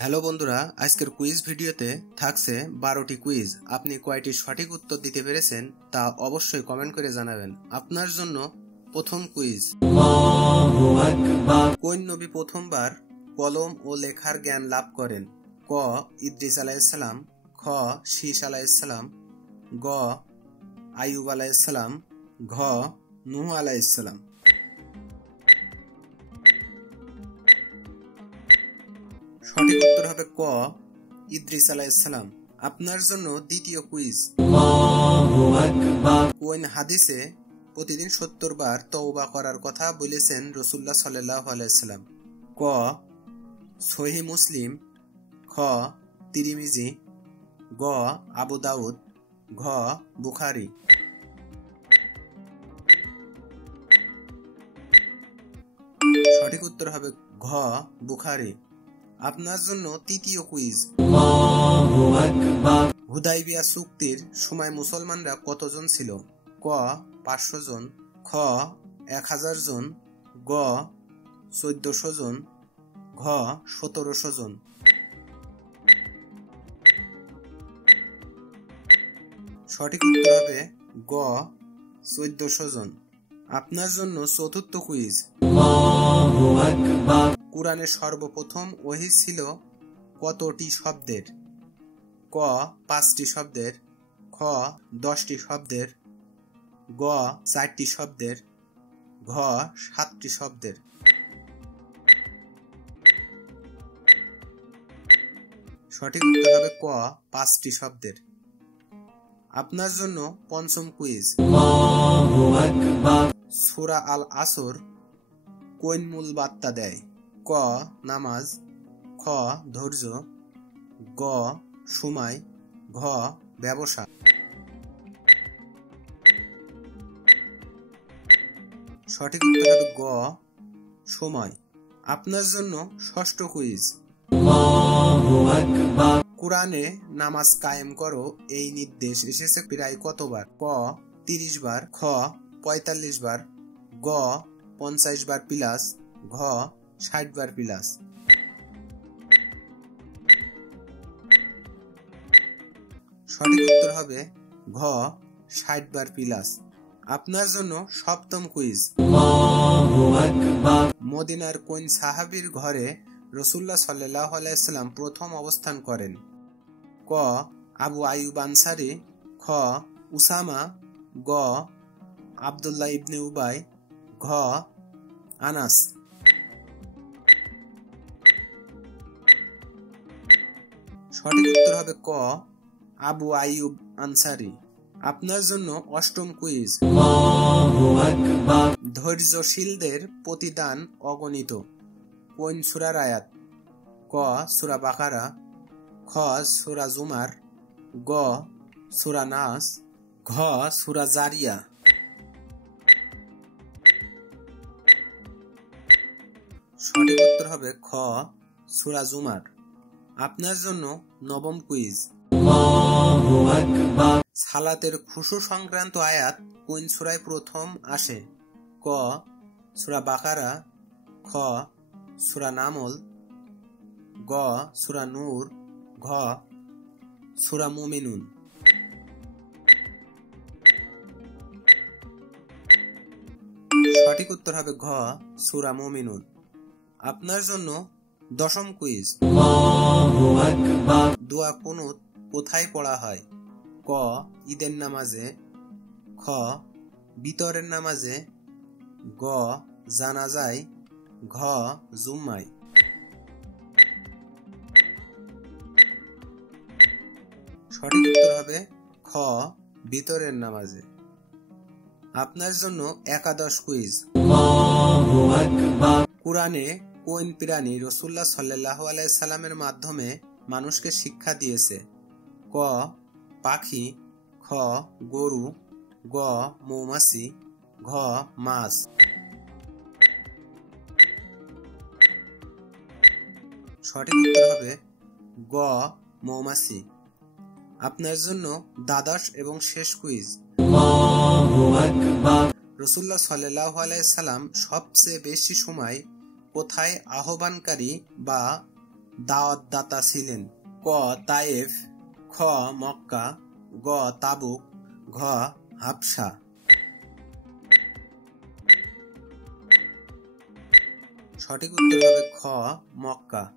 Hello বন্ধুরা, আজকের quiz ভিডিওতে থাকছে 12টি কুইজ। আপনি কয়টি সঠিক উত্তর দিতে পেরেছেন তা অবশ্যই কমেন্ট করে জানাবেন। আপনার জন্য প্রথম কুইজ, কোন নবী প্রথমবার কলম ও লেখার জ্ঞান লাভ করেন? ক ইদ্রিস আলাইহিসসালাম, খ শীস আলাইহিসসালাম, গ আইয়ুব আলাইহিসসালাম, ঘ নূহ আলাইহিসসালাম। সঠিক উত্তর হবে ক ইদ্রিস আলাইহিসসালাম। আপনার জন্য দ্বিতীয় কুইজ, কোন হাদিসে প্রতিদিন 70 বার তওবা করার কথা বলেছেন রাসূলুল্লাহ সাল্লাল্লাহু আলাইহি ওয়াসাল্লাম? ক সহিহ মুসলিম, খ তিরমিজি, গ আবু দাউদ, ঘ বুখারী। সঠিক উত্তর হবে ঘ বুখারী। আপনার জন্য তৃতীয় কুইজ, হুদাইবিয়া চুক্তির সময় মুসলমানরা কতজন ছিল? ক 500 জন, খ 1000 জন, গ 1400 জন, ঘ 1700 জন। সঠিক উত্তর হবে গ 1400 জন। আপনার জন্য চতুর্থ কুইজ, কুরআনের সর্বপ্রথম ওহী ছিল কতটি শব্দের? ক 5টি শব্দের, খ 10টি শব্দের, গ 4টি শব্দের, ঘ 7টি শব্দের। সঠিক উত্তর হবে ক 5টি শব্দের। আপনার জন্য পঞ্চম কুইজ, সূরা আল আসর কোন মূল বার্তা দেয়? ক নামাজ, খ ধৈর্য, গ সময়, ঘ ব্যবসা। সঠিক উত্তর হবে গ সময়। আপনার জন্য ষষ্ঠ কুইজ, কুরআনে নামাজ কায়েম করো এই নির্দেশ এসেছে প্রায় কতবার? ক 30 বার, খ 45 বার, গ 50 বার প্লাস, ঘ 60 বার প্লাস। সঠিক উত্তর হবে ঘ 60 বার প্লাস। আপনার জন্য সপ্তম কুইজ, মদিনার কোন সাহাবীর ঘরে রাসূলুল্লাহ সাল্লাল্লাহু আলাইহি ওয়াসাল্লাম প্রথম অবস্থান করেন? ক আবু আইয়ুব আনসারী, খ উসামা, গ আব্দুল্লাহ ইবনে উবাই, ঘ আনাস। সঠিক উত্তর হবে ক আবু আইয়ুব আনসারী। আপনার জন্য অষ্টম কুইজ, ধৈর্যশীলদের প্রতিদান অগণিত কোন সূরার আয়াত? ক সূরা বাকারা, খ সূরা জুমার, গ সূরা নাস, ঘ সূরা জারিয়া। সঠিক উত্তর হবে খ সূরা জুমার। আপনার জন্য নবম কুইজ, সালাতের খুশু সংক্রান্ত আয়াত কোন সূরায় প্রথম আসে? ক সূরা বাকারা, খ সূরা নামল, গ সূরা নূর, ঘ সূরা মুমিনুন। সঠিক উত্তর হবে ঘ সূরা মুমিনুন। আপনার জন্য দশম কুইজ, দোয়া কুনুত কোথায় পড়া হয়? ক ঈদের নামাজে, খ বিতরের নামাজে, গ জানাজায়, ঘ জুম্মায়। সঠিক উত্তর হবে খ বিতরের নামাজে। আপনার জন্য একাদশ কুইজ, কুরআনে কোন প্রাণী রাসূলুল্লাহ সাল্লাল্লাহু আলাইহি সাল্লামের মাধ্যমে মানুষকে শিক্ষা দিয়েছে? ক পাখি, খ গরু, গ মৌমাছি, ঘ মাছ। সঠিক উত্তর হবে গ মৌমাছি। আপনার জন্য দ্বাদশ এবং শেষ কুইজ, রাসূলুল্লাহ সাল্লাল্লাহু আলাইহি সাল্লাম সবচেয়ে বেশি সময় কোথায় আহ্বানকারী বা দাওয়াতদাতা ছিলেন? ক তায়েফ, খ মক্কা, গ তাবুক, ঘ হাবশা। সঠিক উত্তর হবে খ মক্কা।